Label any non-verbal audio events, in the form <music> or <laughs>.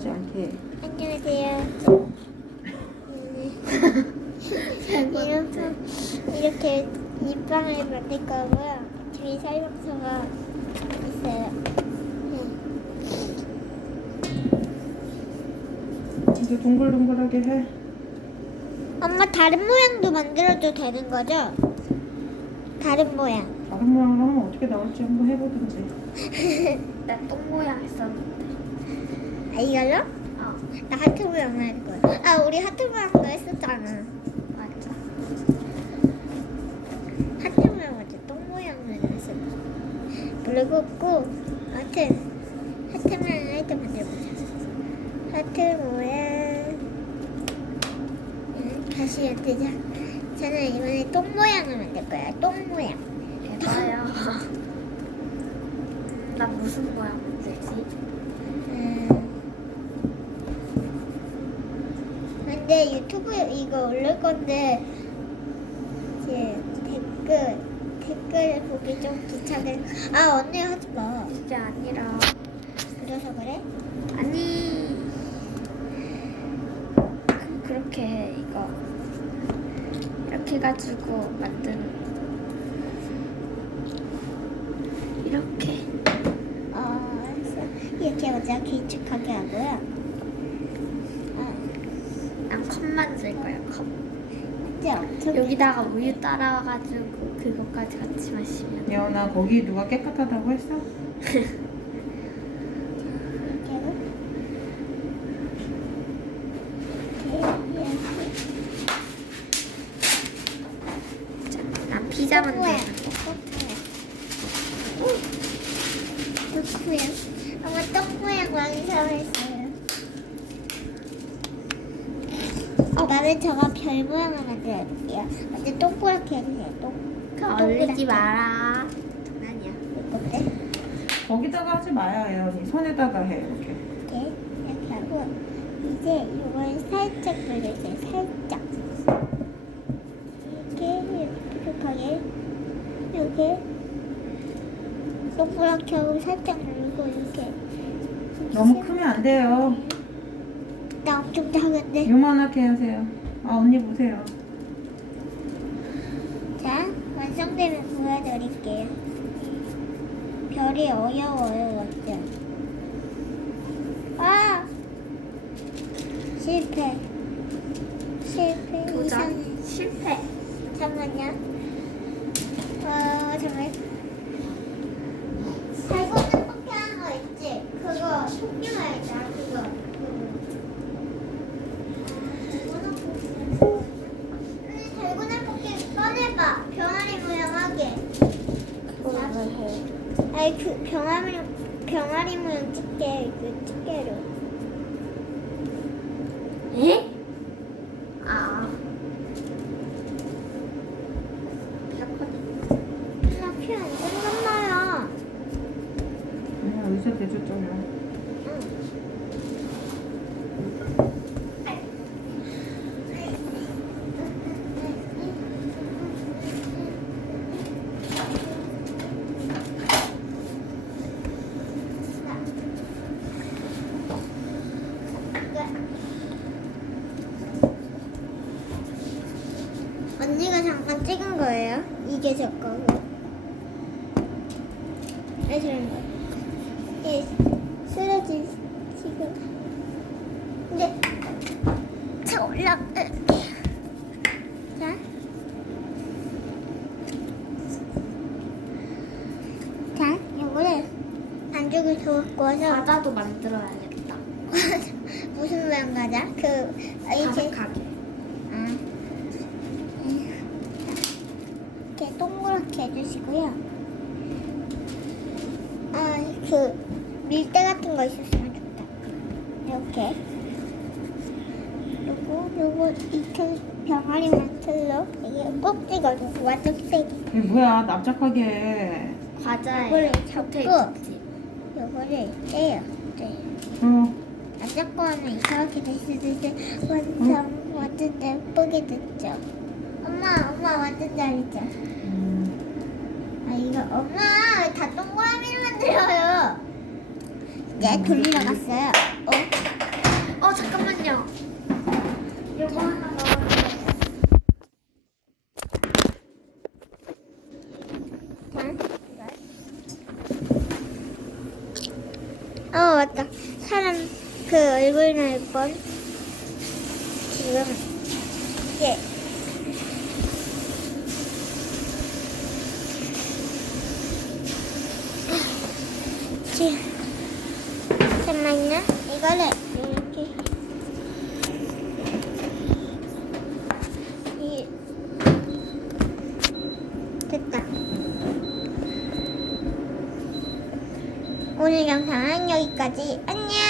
나오지 않게. 안녕하세요. <laughs> 이렇게 이렇게 입방을 만들 거고요. 저희 설명서가 있어요. 이제 동글동글하게 해. 엄마 다른 모양도 만들어도 되는 거죠? 다른 모양. 다른 모양으로 하면 어떻게 나올지 한번 해보든지. <laughs> 나 똥 모양 했었는데. 아 이걸로? 어, 나 하트 모양 할 거야. 아 우리 하트 모양도 했었잖아. 맞아. 하트 모양 맞아. 똥 모양을 했었어. 그리고 꼭 하트 하트 모양 할때 만들어보자. 하트 모양. 응, 다시 만들자. 저는 이번에 똥 모양을 만들 거야. 똥 모양. 해봐요. <laughs> 나 무슨 모양 만들지? 음. 근데 유튜브에 이거 올릴 건데 이제 댓글 댓글 보기 좀 귀찮은. 아 언니 하지 마. 그게 아니라. 그래서 그래? 아니. 그- 그렇게 해, 이거. 이렇게 해가지고 만드는. 이렇게. 어 알았어. 이렇게 먼저 길쭉하게 하고요. 컵 만들 거야, 컵. 엄청 여기다가 우유 따라와가지고 그것까지 같이 마시면. 예원아 거기 누가 깨끗하다고 했어? 난 피자 만들성했어요. 어, 나는 저가 별 모양을 만들어 볼게요. 먼저 동그랗게 해주세요. 똥. 그 얼리지 마라. 장난이야. 이건데 거기다가 하지 마요 예원이. 손에다가 해 이렇게. 이렇게 이렇게 하고 이제 이걸 살짝 돌려주세요. 살짝. 이렇게 이렇게 이렇게 동그랗게 하고 살짝 누르고 이렇게. 너무 크면 안 돼요. 나 엄청 작은데. 요만하게 하세요. 아 언니 보세요. 자, 완성되면 보여드릴게요. 별이 어려워요, 완전. 아! 실패. 실패. 이상해. 도전 실패. 잠깐만요. 어, 잠깐만. 달고나 뽑기 하는 거 있지? 그거 속기만 있잖아, 그거. 그거. 근데 달고나 뽑기 꺼내봐. 병아리 모양 하게. 그걸 왜 해? 그 병아리, 병아리 모양 집게, 그 집게로. 에? 아. 나 피안 끝났나요? 그냥 의자 대줬잖아. 언니가 잠깐 찍은 거예요? 이게 제 거고. 네, 저런 거. 예, 쓰러진 지금. 근데 자 올라. 자. 자, 이거를 반죽을 더 와서 과자도 만들어야겠다. <laughs> 무슨 모양 과자? 그 아, 이렇게 바삭하게. 아. 이렇게 동그랗게 해주시고요. 아, 그 밀대 같은 거 있었으면 좋다. 이렇게. 그리고 요거 이틀 병아리 만틀로 이게 꼭 찍어줘. 완전 세게. 이게 뭐야 납작하게 해. 과자에 이거를 겉에 잡고. 있지. 요거를 떼요. 떼요. 어. 남자거 하면 이상하게 될 수도 있는데 완전 완전 예쁘게 됐죠. 엄마, 엄마 완전 잘했죠. 음. 이거 엄마 왜 다 동그라미를 만들어요? 이제 돌리러 갔어요. 어? 어 잠깐만요. 요거 하나 넣어주세요. 어 맞다. 사람 그 얼굴 날 뻔. 지금 예. 지 잠깐만요. 이거를 이렇게 이 됐다. 오늘 영상은 여기까지. 안녕.